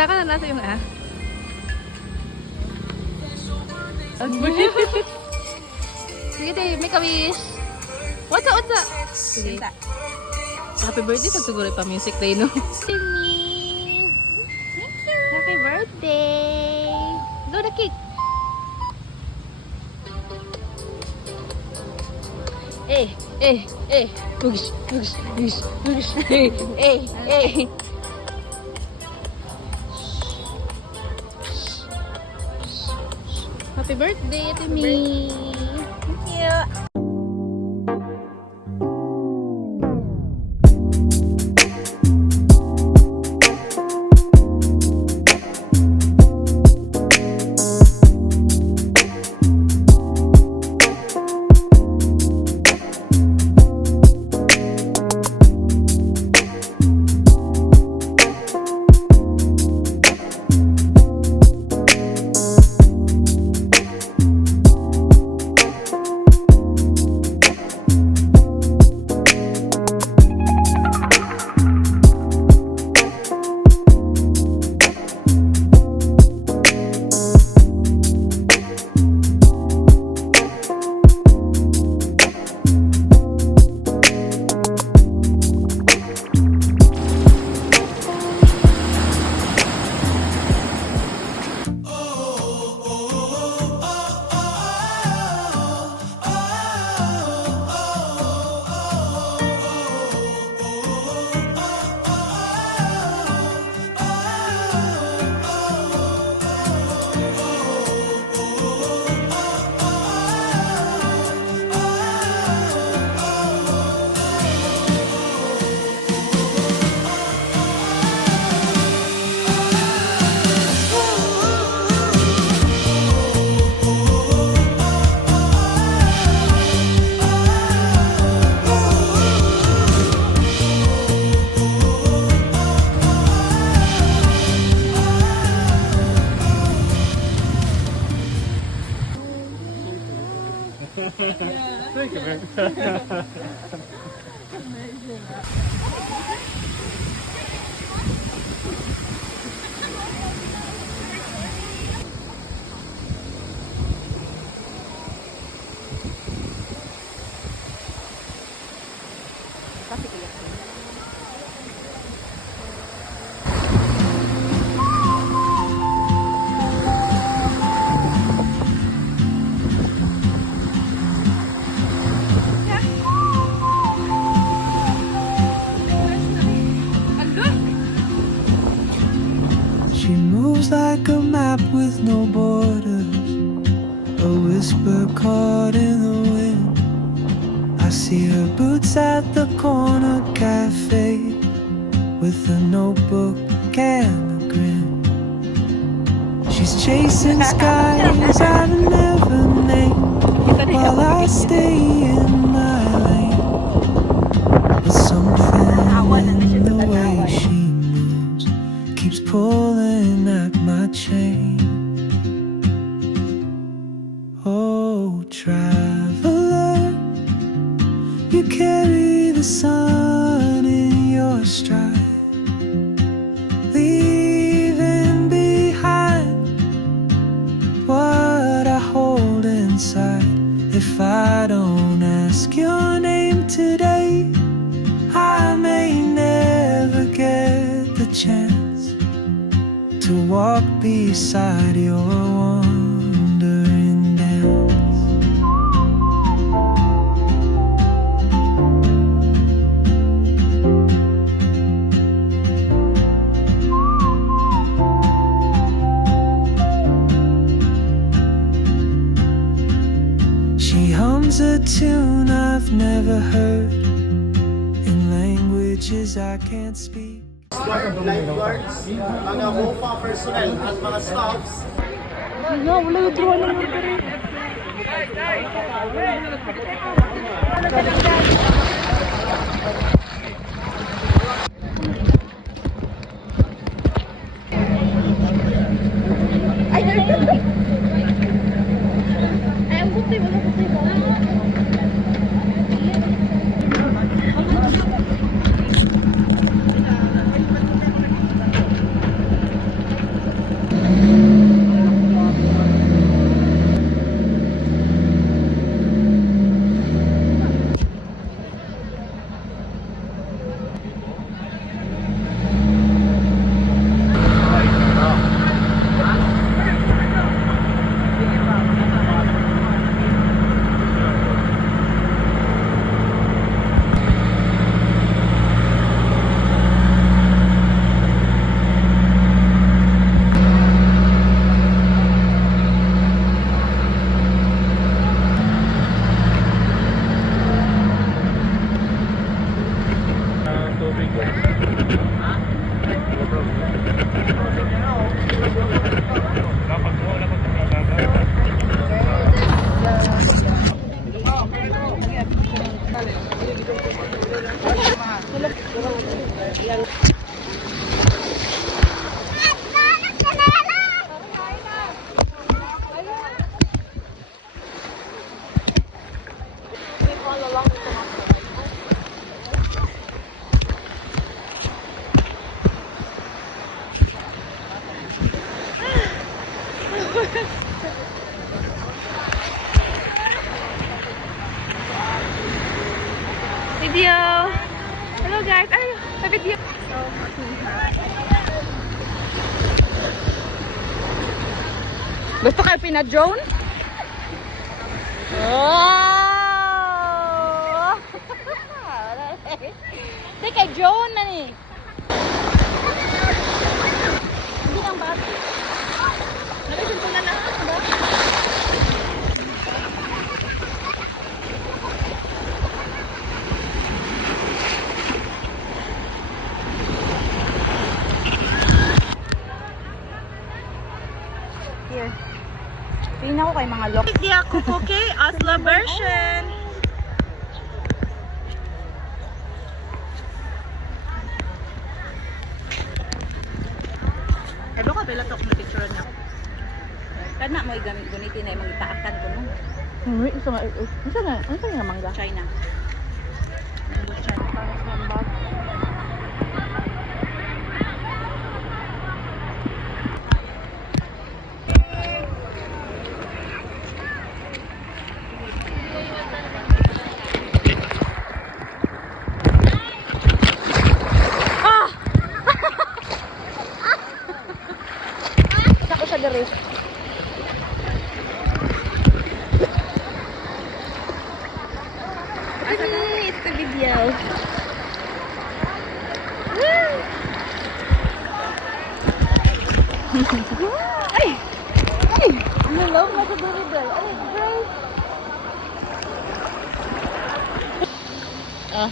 Kita ka na nasa yung Sige tayo, make a wish. What's up? Sige. Happy birthday sa siguro pa music day, no? Timmy! Happy birthday! Blow the cake! Ugish. Happy birthday, Timmy! Thank you! Thank you, man. She moves like a map with no borders, a whisper caught in the wind. I see her boots at the corner cafe with a notebook and a grin. She's chasing skies I've never named while I stay in my lane. But something in the way she moves keeps pulling at my chain. Oh, traveler, you carry the sun in your stride, leaving behind what I hold inside. If I don't ask your name today, I may never get the chance to walk beside your wandering dance. She hums a tune I've never heard in languages I can't speak. Lifeguards, mga WOPA personnel at mga staffs. Video. Hello guys. Ay, sa video. Gusto kayo pina-drone? Oh! Teka, drone na ni. Hindi nang bati. Nalisin ko na lang. Here. Tingnan ko kay mga lock. Hindi ako okay. Oslo version. Kaya ko pala tok na picture niya. Kana mo igamit gunitin na imong itaakan ko no. Isa nga mangga. China. Mango China para sa bag. Ako sa dere. It's the video. Ay! Ay! Ano love na sa dere bro? Ano bro? Ah.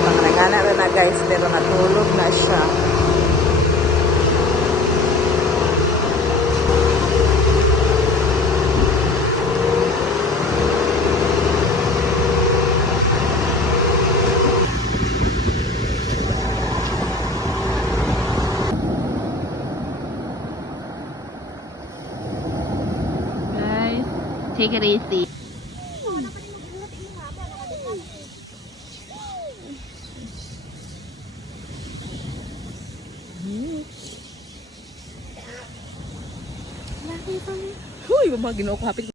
Panganagana na guys, pero natulog na siya. Guys, take it easy. Uy, mga ginoo ko hapit.